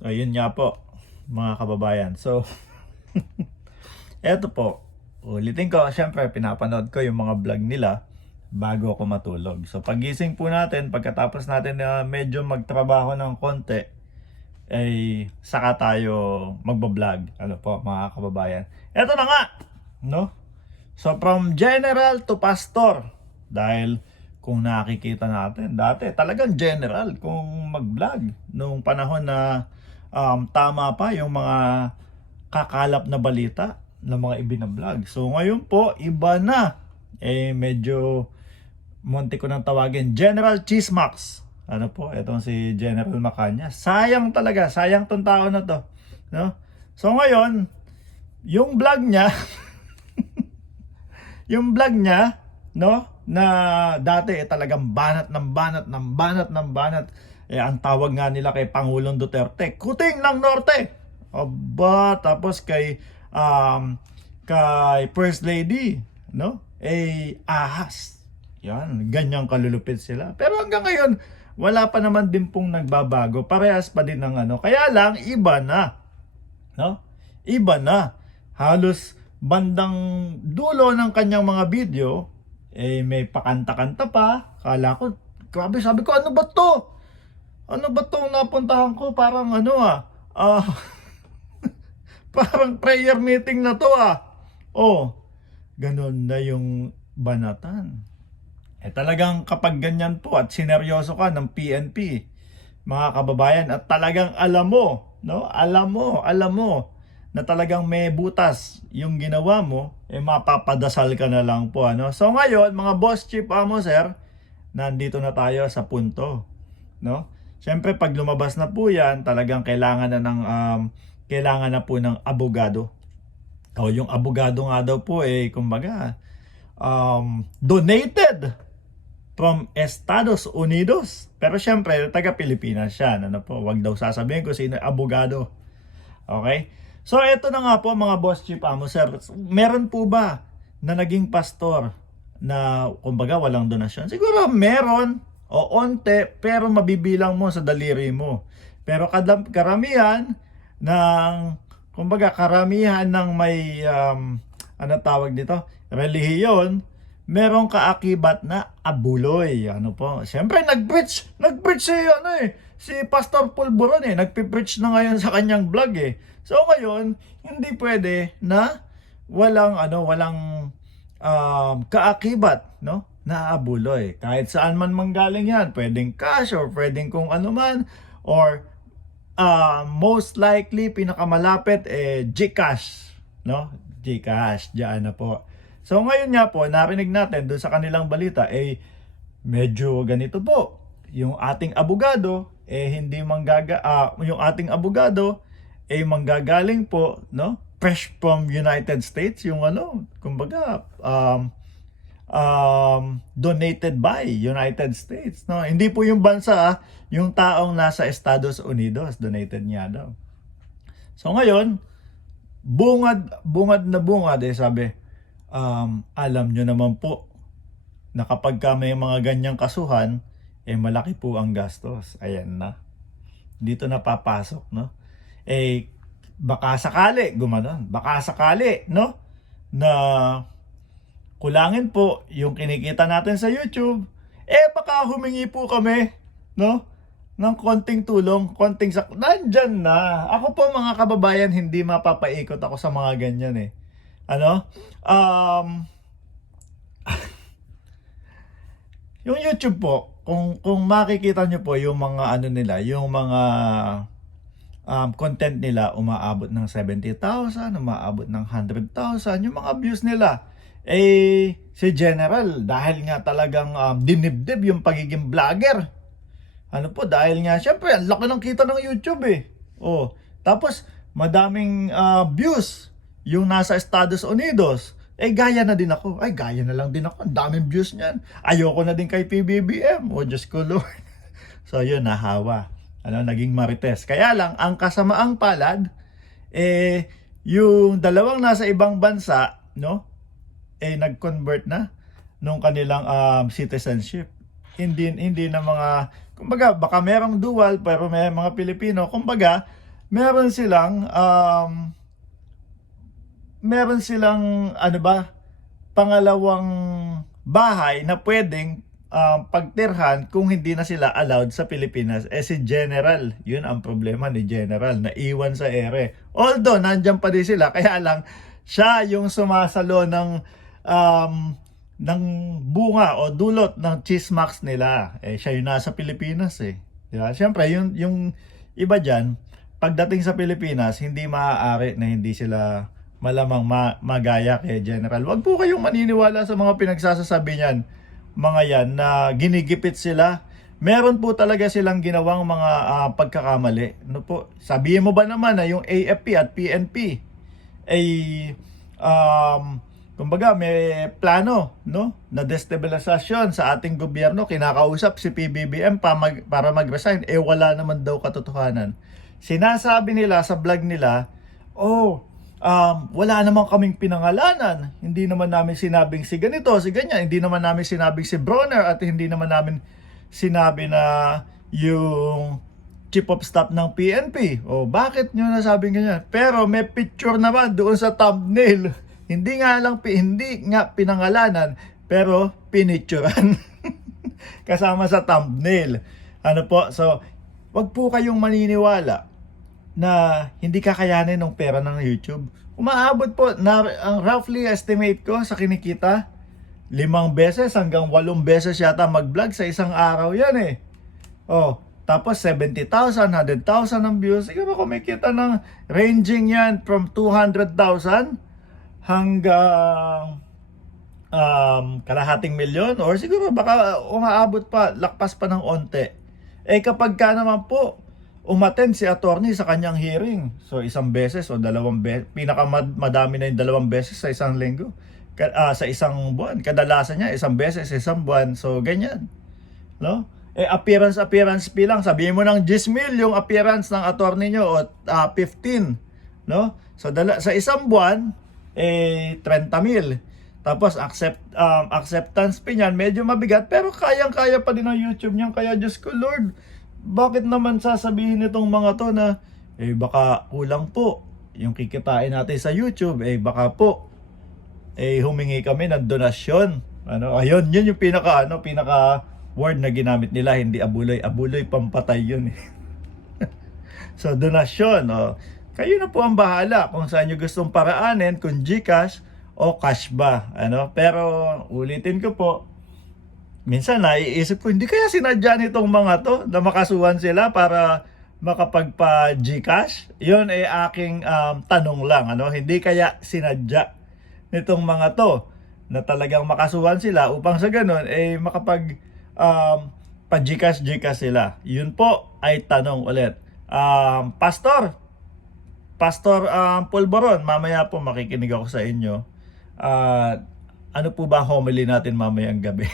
Ayun nga po, mga kababayan. So, eto po, ulitin ko, syempre pinapanood ko yung mga vlog nila bago ako matulog. So, pagising po natin, pagkatapos natin na medyo magtrabaho ng konti, ay saka tayo magbablog. Ano po, mga kababayan. Eto na nga, no? So, from general to pastor. Dahil kung nakikita natin, dati talagang general kung mag-vlog. Nung panahon na tama pa yung mga kakalap na balita ng mga ibinablog. So ngayon po, iba na. Medyo munti ko nang tawagin General Chismax. Ano po, etong si General Macanya. Sayang talaga, sayang tong tao na to. No? So ngayon, yung vlog niya, yung vlog niya, no, na dati talagang banat ng banat ng banat ng banat. Ang tawag nga nila kay Pangulong Duterte, kuting ng Norte. Aba, tapos kay First Lady, no? Ahas. Yan, ganyang kalulupit sila. Pero hanggang ngayon, wala pa naman din pong nagbabago. Parehas pa din ng ano. Kaya lang, iba na. No? Iba na. Halos bandang dulo ng kanyang mga video, may pakanta-kanta pa. Kala ko, grabe, sabi ko, ano ba to? Ano ba tong napuntahan ko? Parang parang prayer meeting na to Oh, ganun na yung banatan. Talagang kapag ganyan po at sineryoso ka ng PNP, mga kababayan, at talagang alam mo, no? Alam mo na talagang may butas yung ginawa mo, mapapadasal ka na lang po, ano? So ngayon, mga boss chief amo sir, nandito na tayo sa punto, no? Siyempre pag lumabas na po yan, talagang kailangan na po ng abogado. O yung abogado nga daw po kumbaga donated from Estados Unidos. Pero siyempre taga Pilipinas siya. Ano po, wag daw sasabihin ko sino abogado. Okay? So eto na nga po mga boss chief amo sir. Meron po ba na naging pastor na kumbaga walang donasyon? Siguro meron o onte, pero mabibilang mo sa daliri mo. Pero karamihan ng, kumbaga karamihan ng may ano tawag dito, relihiyon, merong kaakibat na abuloy. Ano po? Siyempre nag-preach si Pastor Pulburon nagpi-preach na ngayon sa kanyang vlog So ngayon, hindi pwede na walang kaakibat, no? Naabuloy. Kahit saan man manggaling yan, pwedeng cash or pwedeng kung ano man, or most likely pinakamalapit GCash, no? GCash diyan na po. So ngayon nga po, narinig natin doon sa kanilang balita medyo ganito po. Yung ating abogado yung ating abogado manggagaling po, no? Fresh from United States, yung kumbaga donated by United States, no? Hindi po yung bansa, yung taong nasa Estados Unidos, donated niya daw. So ngayon, bungad na bungad sabi, alam nyo naman po na kapag may mga ganyang kasuhan, malaki po ang gastos. Ayan na. Dito na papasok, no? Baka sakali, baka sakali, no? Na kulangin po yung kinikita natin sa YouTube, baka humingi po kami, no? Ng konting tulong, nandyan na. Ako po mga kababayan, hindi mapapaikot ako sa mga ganyan Ano? Yung YouTube po, kung makikita nyo po yung mga nila, yung mga content nila, umaabot ng 70,000, umaabot ng 100,000, yung mga views nila. Si General, dahil nga talagang dinibdib yung pagiging vlogger. Ano po, dahil nga, syempre, ang laki ng kita ng YouTube tapos, madaming views yung nasa Estados Unidos. Gaya na din ako. Gaya na lang din ako. Ang daming views niyan. Ayoko na din kay PBBM. Diyos ko Lord. So, yun, nahawa. Naging marites. Kaya lang, ang kasamaang palad, yung dalawang nasa ibang bansa, no? Nag-convert na nung kanilang citizenship. Hindi na mga, kumbaga, baka merong dual, pero may mga Pilipino, kumbaga, meron silang ano ba, pangalawang bahay na pwedeng pagtirhan kung hindi na sila allowed sa Pilipinas. Si General, yun ang problema ni General, naiwan sa ere. Although nandyan pa din sila, kaya lang siya yung sumasalo ng bunga o dulot ng chismax nila. Siya yung nasa Pilipinas Diba? Siyempre, yung iba dyan, pagdating sa Pilipinas, hindi maaari na hindi sila malamang magaya kay General. Wag po kayong maniniwala sa mga pinagsasasabi niyan, mga yan, na ginigipit sila. Meron po talaga silang ginawang mga pagkakamali. Ano po? Sabihin mo ba naman na yung AFP at PNP ay kumbaga may plano, no, na destabilisasyon sa ating gobyerno, kinakausap si PBBM para mag-resign, wala naman daw katotohanan. Sinasabi nila sa vlog nila, wala naman kaming pinangalanan, hindi naman namin sinabing si ganito, si ganyan, hindi naman namin sinabing si Bronner, at hindi naman namin sinabi na yung chief of staff ng PNP. Bakit nyo nasabing ganyan? Pero may picture naman doon sa thumbnail. Hindi nga pinangalanan, pero pinicturean kasama sa thumbnail. Ano po? So, wag po kayong maniniwala na hindi kakayanin ng pera ng YouTube. Umaabot po na ang roughly estimate ko sa kinikita, 5 beses hanggang 8 beses yata mag-vlog sa isang araw yan tapos 70,000, 100,000 ang views. Siguro kumikita ng ranging yan from 200,000 hanggang kalahating milyon, or siguro baka umaabot pa, lakpas pa ng onte. Kapag ka naman po umattend si attorney sa kanyang hearing, so 1 beses o 2 beses, pinakamadami na yung 2 beses sa isang linggo, sa isang buwan. Kadalasan niya 1 beses sa isang buwan, so ganyan, no? Appearance fee lang, sabihin mo ng 10,000 yung appearance ng attorney nyo, o 15, no? So sa isang buwan 30,000. Tapos acceptance fee niyan, medyo mabigat, pero kayang-kaya pa din ng YouTube niyan. Kaya Diyos ko Lord, bakit naman sasabihin nitong mga to na baka kulang po yung kikitain natin sa YouTube, baka po humingi kami ng donasyon. Ayun, yun yung pinaka word na ginamit nila, hindi abuloy. Abuloy pampatay yun So donasyon, kayo na po ang bahala kung saan nyo gustong paraanin, kung GCash o cash ba. Pero ulitin ko po, minsan naiisip ko, hindi kaya sinadya nitong mga to na makasuhan sila para makapagpa-GCash? Yun aking tanong lang. Hindi kaya sinadya nitong mga to na talagang makasuhan sila upang sa ganun makapag pa-GCash sila? Yun po ay tanong ulit. Pastor Pulboron, mamaya po makikinig ako sa inyo. Ano po ba homily natin mamayang gabi?